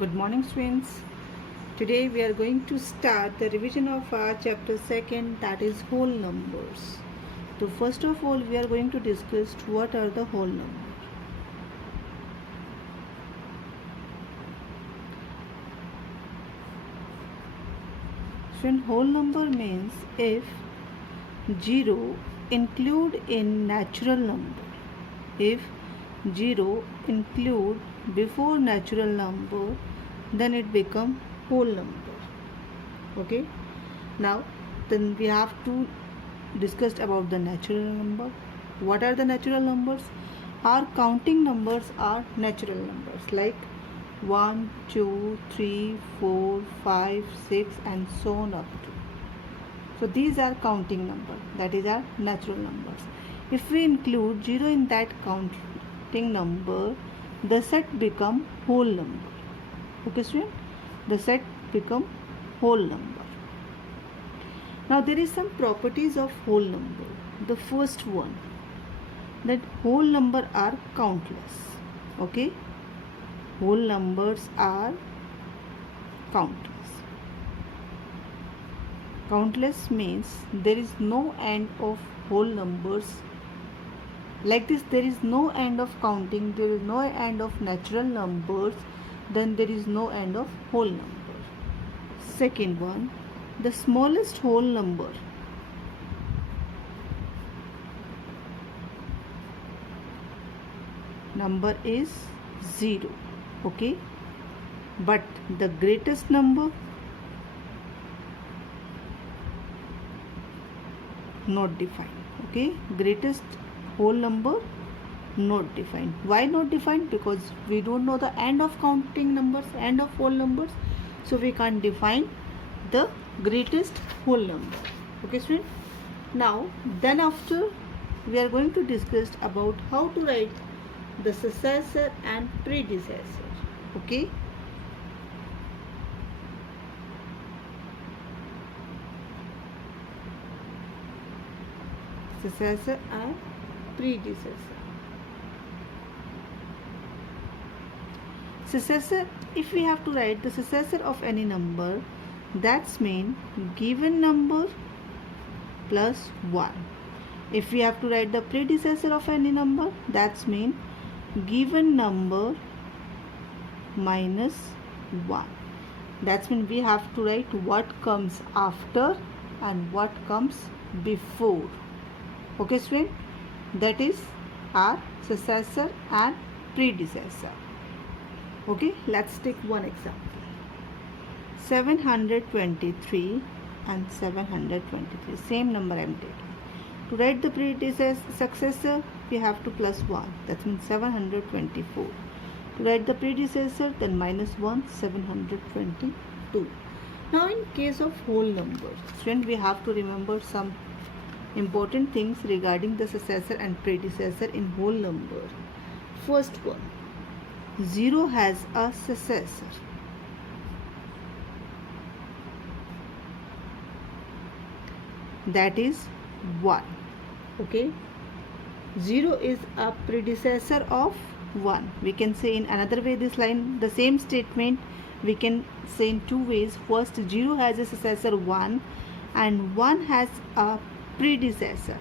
Good morning, students. Today we are going to start the revision of our chapter 2nd, that is whole numbers. So first of all, we are going to discuss what are the whole numbers. So whole number means if 0 include in natural number. If 0 include before natural number, then it become whole number. Okay, now then we have to discuss about the natural number. What are the natural numbers? Our counting numbers are natural numbers like 1, 2, 3, 4, 5, 6 and so on up to. So these are counting numbers, that is our natural numbers. If we include 0 in that counting number, the set become whole number. Okay student, the set become whole number. Now there is some properties of whole number. The first one, that whole number are countless. Okay, whole numbers are countless. Countless means there is no end of whole numbers. Like this, there is no end of counting, there is no end of natural numbers, then there is no end of whole number. Second one, the smallest whole number. Number is 0. Okay, but the greatest number not defined. Okay, greatest whole number not defined. Why not defined? Because we don't know the end of counting numbers, end of whole numbers, so we can't define the greatest whole number. Okay student, now then after we are going to discuss about how to write the successor and predecessor. Okay, successor and predecessor. Successor, if we have to write the successor of any number, that's mean given number plus 1. If we have to write the predecessor of any number, that's mean given number minus 1. That's mean we have to write what comes after and what comes before. Okay student, that is our successor and predecessor. Okay, let's take one example. 723 and 723, same number I am taking. To write the predecessor successor, we have to plus 1, that means 724. To write the predecessor, then minus 1, 722. Now in case of whole numbers, student, we have to remember some important things regarding the successor and predecessor in whole number. First one, 0 has a successor. That is 1. Okay, 0 is a predecessor of 1. We can say in another way this line, the same statement we can say in two ways. First, 0 has a successor 1 and 1 has a predecessor.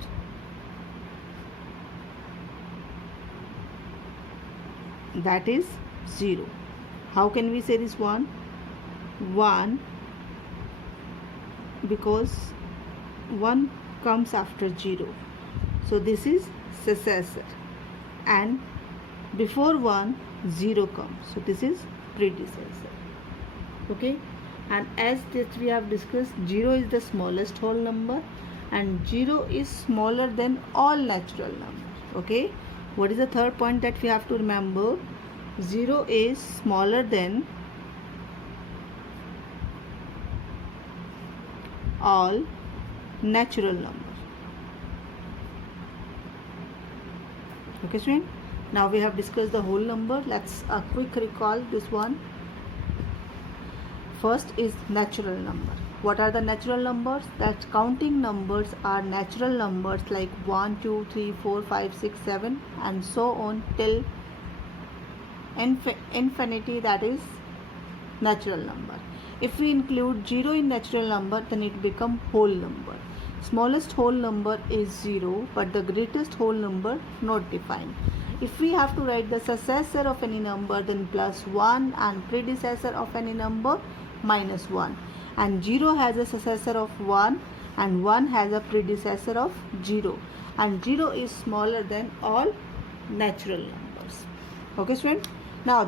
That is 0. How can we say this one? 1, because 1 comes after 0. So this is successor. And before 1, 0 comes. So this is predecessor. Okay. And as this we have discussed, 0 is the smallest whole number and 0 is smaller than all natural numbers. Okay. What is the third point that we have to remember? 0 is smaller than all natural numbers. Okay student, now we have discussed the whole number. Let's quick recall this one. First is natural number. What are the natural numbers? That counting numbers are natural numbers like 1, 2, 3, 4, 5, 6, 7 and so on till infinity, that is natural number. If we include 0 in natural number, then it become whole number. Smallest whole number is 0, but the greatest whole number not defined. If we have to write the successor of any number, then +1, and predecessor of any number -1. And 0 has a successor of 1, and 1 has a predecessor of 0. And 0 is smaller than all natural numbers. Okay, student? Now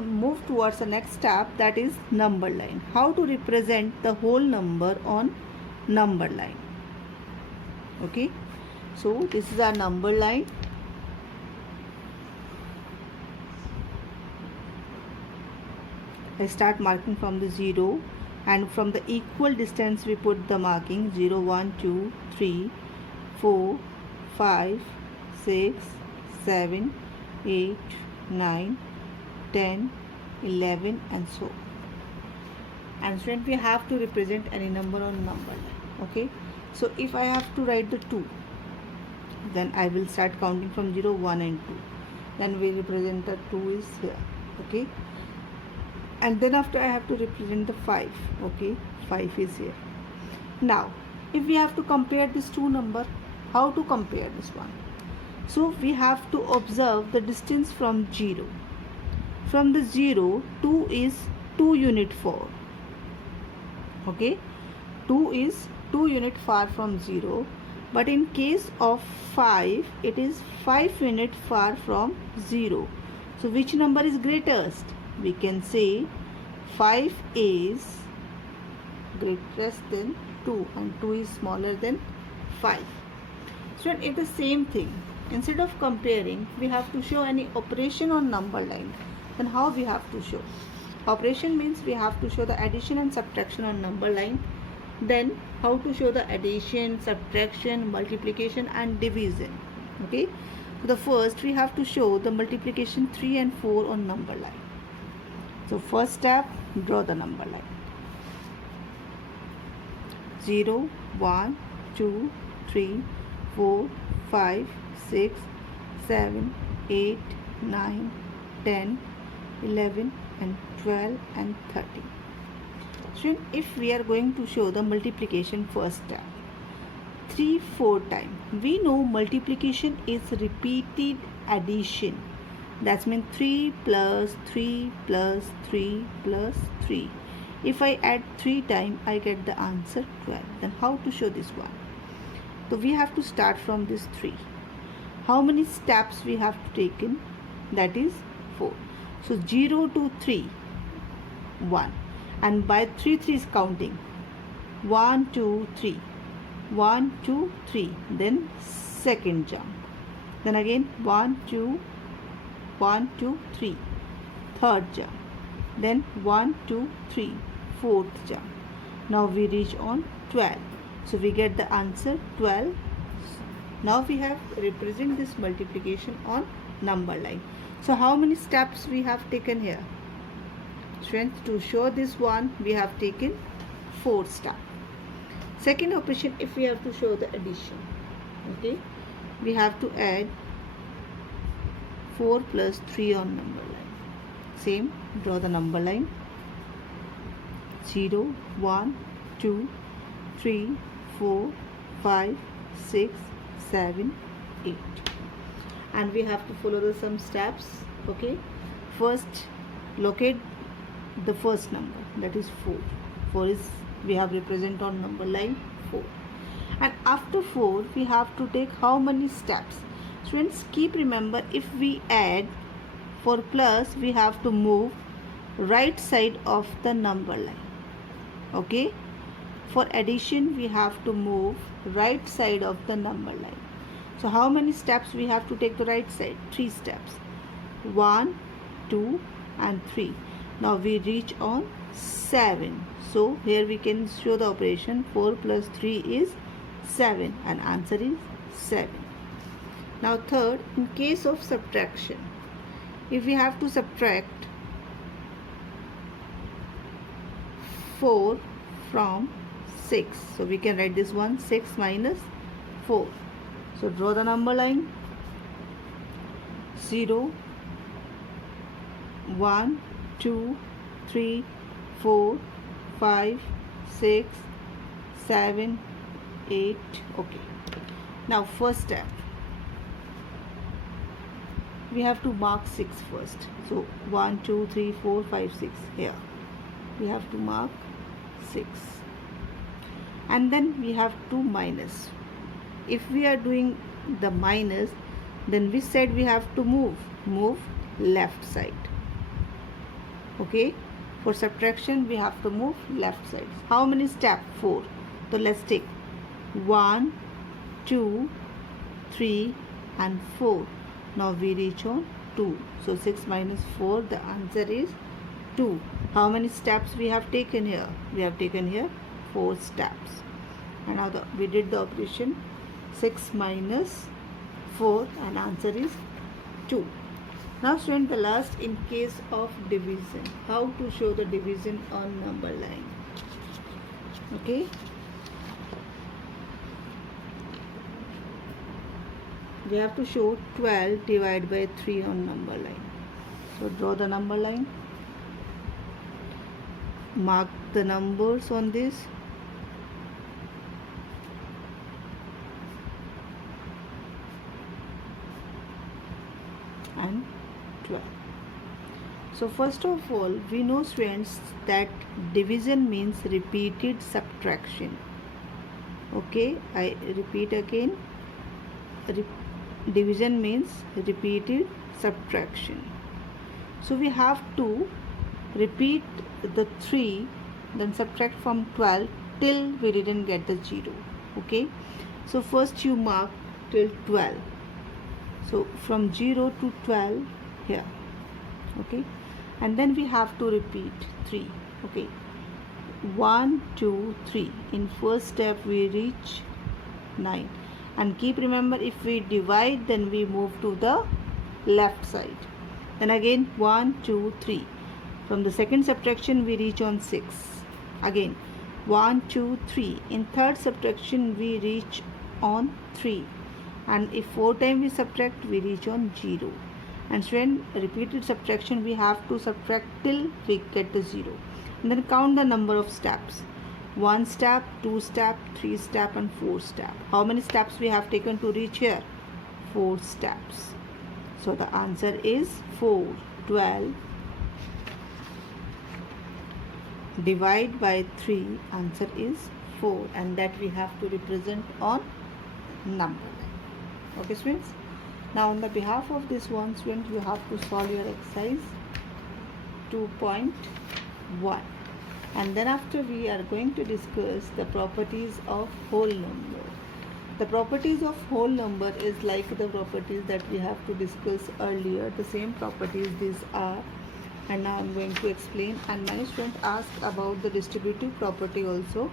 move towards the next step, that is number line. How to represent the whole number on number line. Okay, so this is our number line. I start marking from the 0, and from the equal distance we put the marking 0, 1, 2, 3, 4, 5, 6, 7, 8, 9, 10, 11, and so on. And student, we have to represent any number on number line. Okay, so if I have to write the 2, then I will start counting from 0, 1, and 2. Then we represent the 2 is here. Okay, and then after I have to represent the 5. Okay, 5 is here. Now if we have to compare these two numbers, how to compare this one? So we have to observe the distance from 0. From the 0, 2 is 2 unit far. Okay, 2 is 2 unit far from 0, but in case of 5, it is 5 unit far from 0. So which number is greatest? We can say 5 is greatest than 2, and 2 is smaller than 5. So it's the same thing. Instead of comparing, we have to show any operation on number line. Then how we have to show? Operation means we have to show the addition and subtraction on number line. Then how to show the addition, subtraction, multiplication, and division. Okay, so the first we have to show the multiplication 3 and 4 on number line. So first step, draw the number line. 0, 1, 2, 3, 4, 5, 6, 7, 8, 9, 10, 11, and 12, and 13. So if we are going to show the multiplication first step, 3 4 times, we know multiplication is repeated addition. That means 3 plus 3 plus 3 plus 3. If I add 3 times, I get the answer 12. Then how to show this one? So we have to start from this 3. How many steps we have to take in? That is 4. So 0 to 3, 1. And by 3 is counting. 1, 2, 3. 1, 2, 3. Then second jump. Then again 1, 2, 1, 2, 3. Third jump. Then 1, 2, 3. Fourth jump. Now we reach on 12. So we get the answer 12. Now we have represent this multiplication on number line. So how many steps we have taken here? Strength, to show this one we have taken 4 steps. Second operation, if we have to show the addition, okay, we have to add 4 plus 3 on number line. Same, draw the number line. 0, 1, 2, 3, 4, 5, 6, 7, 8. And we have to follow the some steps. Okay, first locate the first number, that is 4. 4 is we have represent on number line 4. And after 4 we have to take how many steps? Students, keep remember, if we add for plus, we have to move right side of the number line. Okay, for addition we have to move right side of the number line. So how many steps we have to take the right side? 3 steps. 1, 2, and 3. Now we reach on 7. So here we can show the operation 4 plus 3 is 7, and answer is 7. Now third, in case of subtraction, if we have to subtract 4 from 6, so we can write this one 6 minus 4. So draw the number line. 0, 1, 2, 3, 4, 5, 6, 7, 8. Okay. Now first step, we have to mark 6 first. So 1, 2, 3, 4, 5, 6. Here we have to mark 6, and then we have to minus. If we are doing the minus, then we said we have to move left side. Okay, for subtraction we have to move left side. How many steps? 4. So let's take 1, 2, 3 and 4. Now we reach on 2. So 6 minus 4, the answer is 2. How many steps we have taken here? We have taken here 4 steps. And now we did the operation 6 minus 4 and answer is 2. Now student, the last, in case of division, how to show the division on number line. Okay, we have to show 12 divided by 3 on number line. So draw the number line, mark the numbers on this, and 12. So first of all, we know students that division means repeated subtraction. Okay, I repeat again, division means repeated subtraction. So we have to repeat the 3, then subtract from 12 till we didn't get the 0. Okay, so first you mark till 12. So from 0 to 12 here. Okay, and then we have to repeat 3. Okay, 1, 2, 3. In first step we reach 9. And keep remember, if we divide, then we move to the left side. Then again 1, 2, 3. From the second subtraction we reach on 6. Again 1, 2, 3. In third subtraction we reach on 3. And if 4 times we subtract, we reach on 0. And when repeated subtraction, we have to subtract till we get the 0. And then count the number of steps. 1 step, 2 step, 3 step and 4 step. How many steps we have taken to reach here? 4 steps. So the answer is 4. 12 divide by 3, answer is 4, and that we have to represent on number line. Okay students, now on the behalf of this one student, you have to solve your exercise 2.1, and then after we are going to discuss the properties of whole number. The properties of whole number is like the properties that we have to discuss earlier. The same properties these are, and now I'm going to explain. And many students ask about the distributive property also,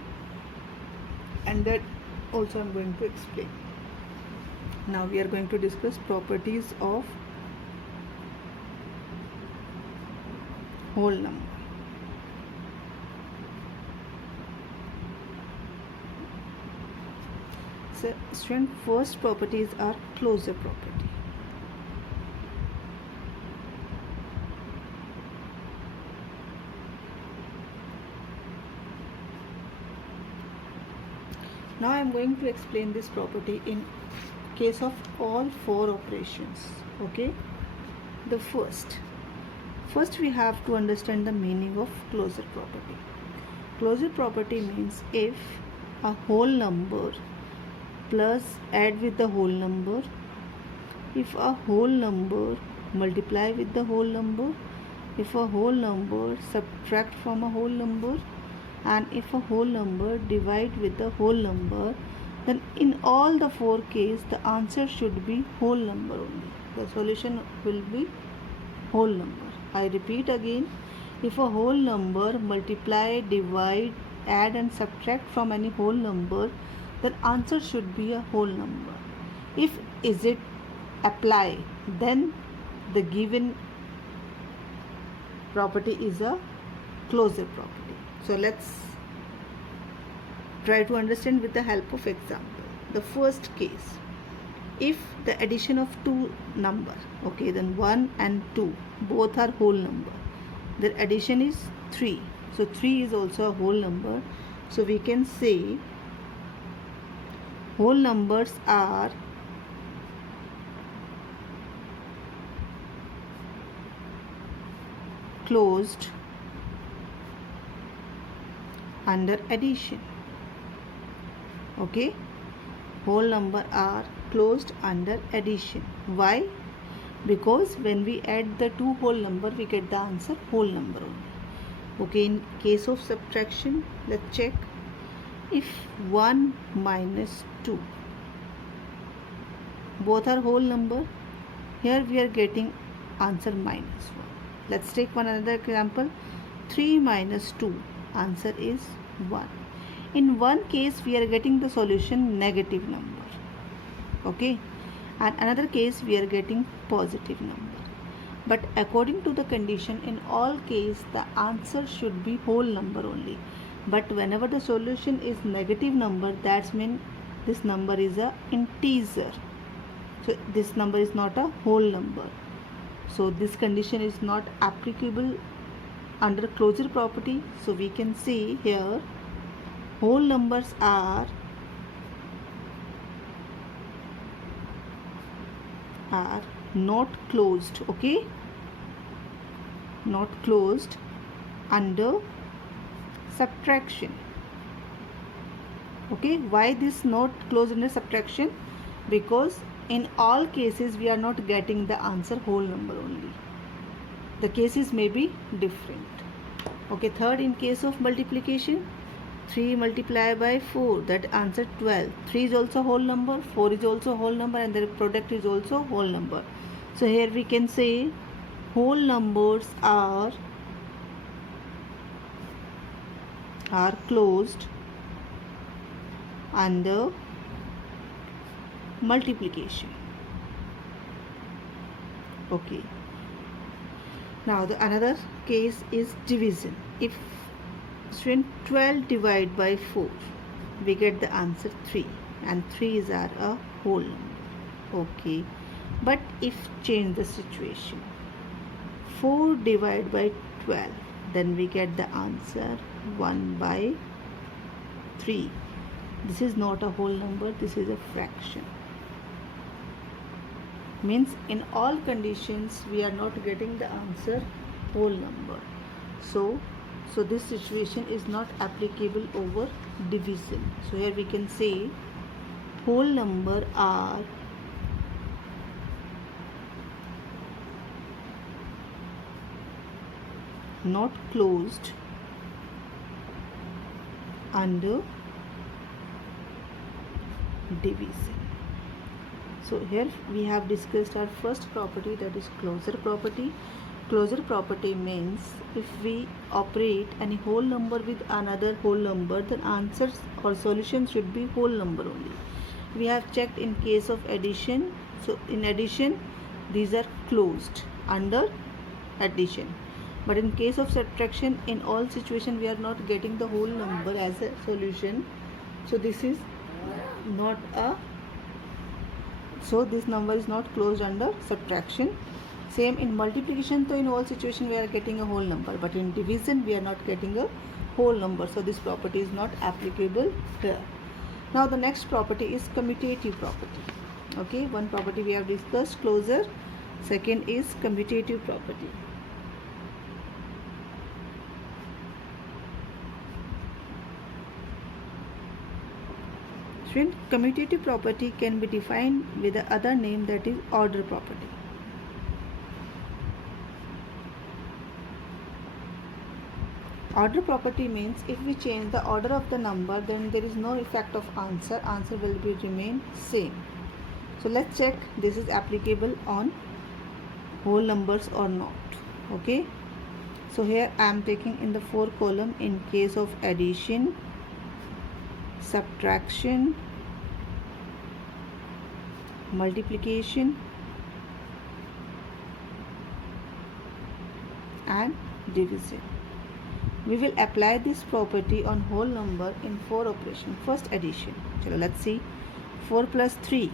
and that also I'm going to explain. Now we are going to discuss properties of whole number. So student, first properties are closure property. Now I am going to explain this property in case of all 4 operations. Okay, the first we have to understand the meaning of closure property. Closure property means if a whole number plus add with the whole number, if a whole number multiply with the whole number, if a whole number subtract from a whole number, and if a whole number divide with the whole number, then in all the 4 cases the answer should be whole number only. The solution will be whole number. I repeat again, if a whole number multiply, divide, add and subtract from any whole number, then answer should be a whole number. If is it apply, then the given property is a closure property. So let's try to understand with the help of example. The first case, if the addition of 2 number, okay, then 1 and 2 both are whole number, their addition is 3. So 3 is also a whole number. So we can say whole numbers are closed under addition. Okay, whole number are closed under addition. Why? Because when we add the two whole number, we get the answer whole number only. Okay, in case of subtraction, let's check. If 1 minus 2 both are whole number, here we are getting answer minus 1. Let's take one another example. 3 minus 2, answer is 1. In one case we are getting the solution negative number, okay, and another case we are getting positive number. But according to the condition, in all case the answer should be whole number only. But whenever the solution is negative number, that's mean this number is a integer. So this number is not a whole number. So this condition is not applicable under closure property. So we can see here whole numbers are not closed, okay, not closed under subtraction. Okay, why this not closed under subtraction? Because in all cases we are not getting the answer whole number only. The cases may be different. Okay, third, in case of multiplication, 3 multiplied by 4, that answer 12. 3 is also whole number, 4 is also whole number, and the product is also whole number. So here we can say whole numbers are closed under multiplication. Okay, now the another case is division. If 12 divided by 4, we get the answer 3, and 3 is a whole number. Okay, but if change the situation, 4 divided by 12, then we get the answer 1 by 3. This is not a whole number, this is a fraction. Means in all conditions we are not getting the answer whole number. So this situation is not applicable over division. So here we can say whole number are not closed under division. So here we have discussed our first property, that is closure property. Closure property means if we operate any whole number with another whole number, then answers or solution should be whole number only. We have checked in case of addition. So in addition, these are closed under addition. But in case of subtraction, in all situations we are not getting the whole number as a solution. So this is not a, so this number is not closed under subtraction. Same in multiplication, so in all situations we are getting a whole number, but in division we are not getting a whole number. So this property is not applicable here. Now the next property is commutative property. Okay, one property we have discussed, closure. Second is commutative property. Commutative property can be defined with the other name, that is order property. Order property means if we change the order of the number, then there is no effect of answer. Answer will be remain same. So let's check this is applicable on whole numbers or not. Okay. So here I am taking in the 4 column in case of addition, subtraction, multiplication and division. We will apply this property on whole number in 4 operations. First, addition. Chalo, let's see. 4 plus 3,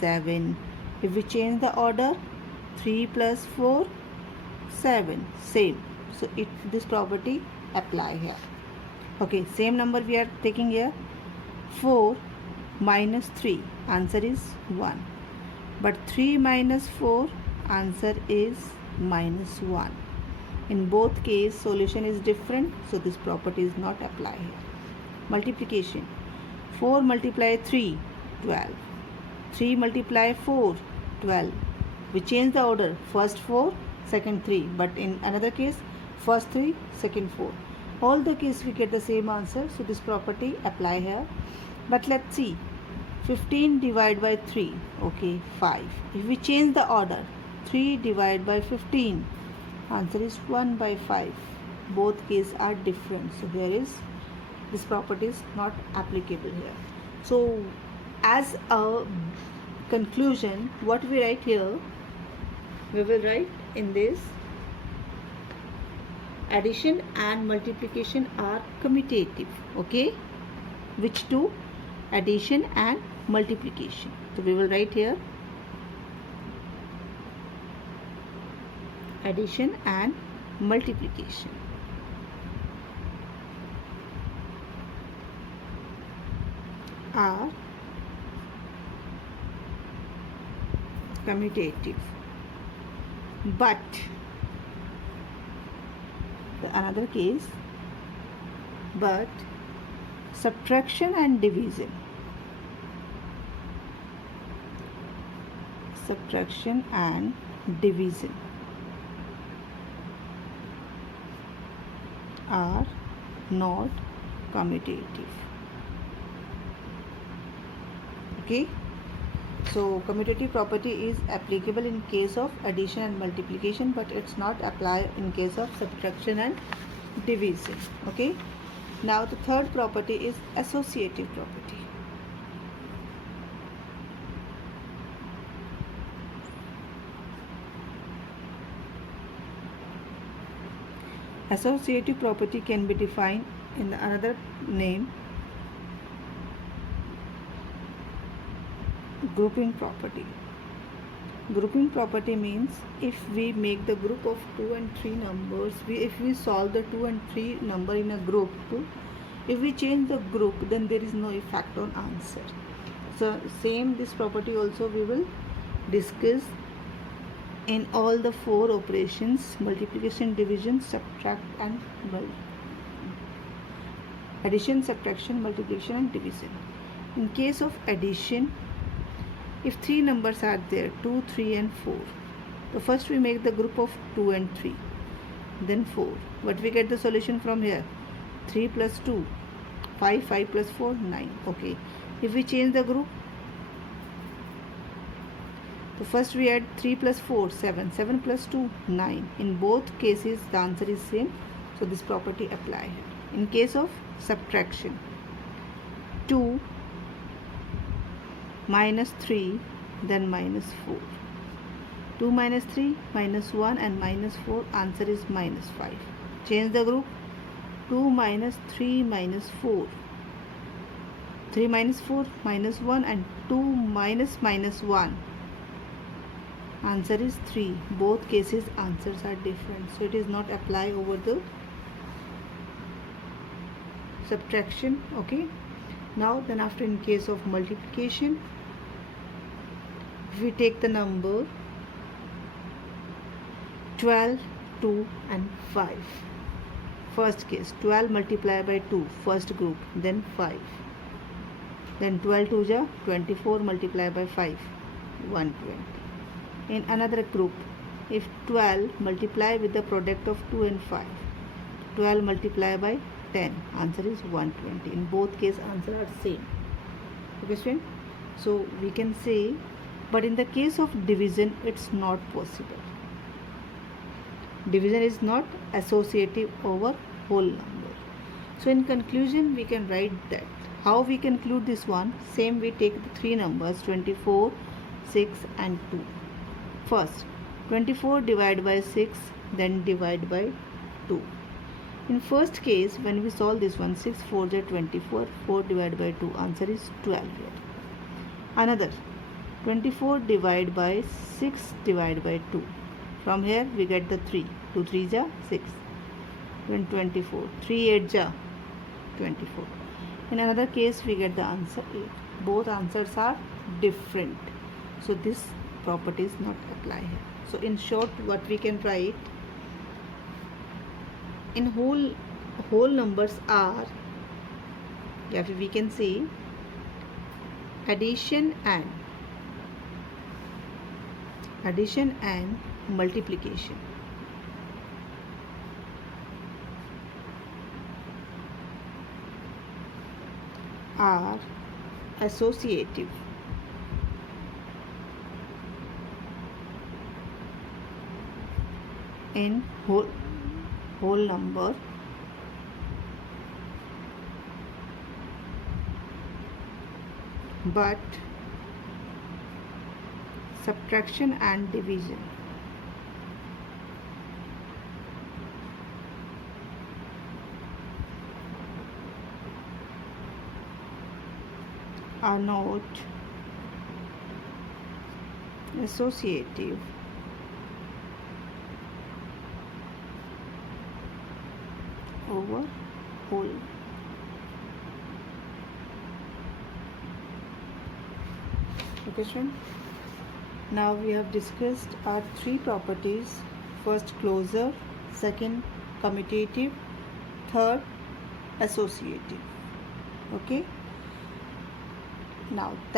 7. If we change the order, 3 plus 4, 7. Same. So this property apply here. Okay, same number we are taking here. 4 minus 3, answer is 1. But 3 minus 4, answer is minus 1. In both case, solution is different, so this property is not applied here. Multiplication. 4 multiply 3, 12. 3 multiply 4, 12. We change the order. First 4, second 3. But in another case, first 3, second 4. All the case we get the same answer, so this property apply here. But let's see. 15 divided by 3, okay, 5. If we change the order, 3 divided by 15, answer is 1 by 5. Both cases are different, so this property is not applicable here. So as a conclusion, what we write here, we will write in this: addition and multiplication are commutative. Okay, which two? Addition and multiplication. So we will write here addition and multiplication are commutative, but another case, but subtraction and division are not commutative. Okay, so commutative property is applicable in case of addition and multiplication, but it's not applied in case of subtraction and division. Okay, now the third property is associative property. Associative property can be defined in another name, grouping property. Grouping property means if we make the group of 2 and 3 numbers, if we solve the 2 and 3 number in a group, if we change the group, then there is no effect on answer. So same this property also we will discuss in all the 4 operations: multiplication, division, subtract and addition, subtraction, multiplication and division. In case of addition, if 3 numbers are there, 2, 3 and 4, so first we make the group of 2 and 3, then 4. What we get the solution from here? 3 plus 2, 5, 5 plus 4, 9. Okay, if we change the group, so first we add 3 plus 4, 7, 7 plus 2, 9. In both cases the answer is same, so this property apply here. In case of subtraction, 2 minus 3, then minus 4. 2 minus 3, minus 1 and minus 4, answer is minus 5. Change the group, 2 minus 3 minus 4. 3 minus 4, minus 1 and 2 minus minus 1. Answer is 3. Both cases answers are different, so it is not apply over the subtraction. Okay, now then after in case of multiplication, if we take the number 12, 2 and 5. First case, 12 multiplied by 2, first group, then 5. Then 12 2 ja 24 multiplied by 5, 120. In another group, if 12 multiply with the product of 2 and 5, 12 multiplied by 10, answer is 120. In both cases answer are same. Okay student, so we can say, but in the case of division it's not possible. Division is not associative over whole number. So in conclusion we can write that how we conclude this one. Same, we take the 3 numbers 24, 6 and 2. First 24 divide by 6, then divide by 2. In first case, when we solve this one, 6 4 is 24, 4 divided by 2, answer is 12 here. Another 24 divided by 6 divided by 2. From here we get the 3, 2 3 is 6. then 24. 3 8 ja 24. In another case we get the answer 8. Both answers are different, so this property is not apply here. So in short, what we can write, in whole numbers are, या फिर we can say addition and multiplication are associative in whole number, but subtraction and division are not associative over whole. Okay, student. Now we have discussed our three properties. First, closure. Second, commutative. Third, associative. Okay. Now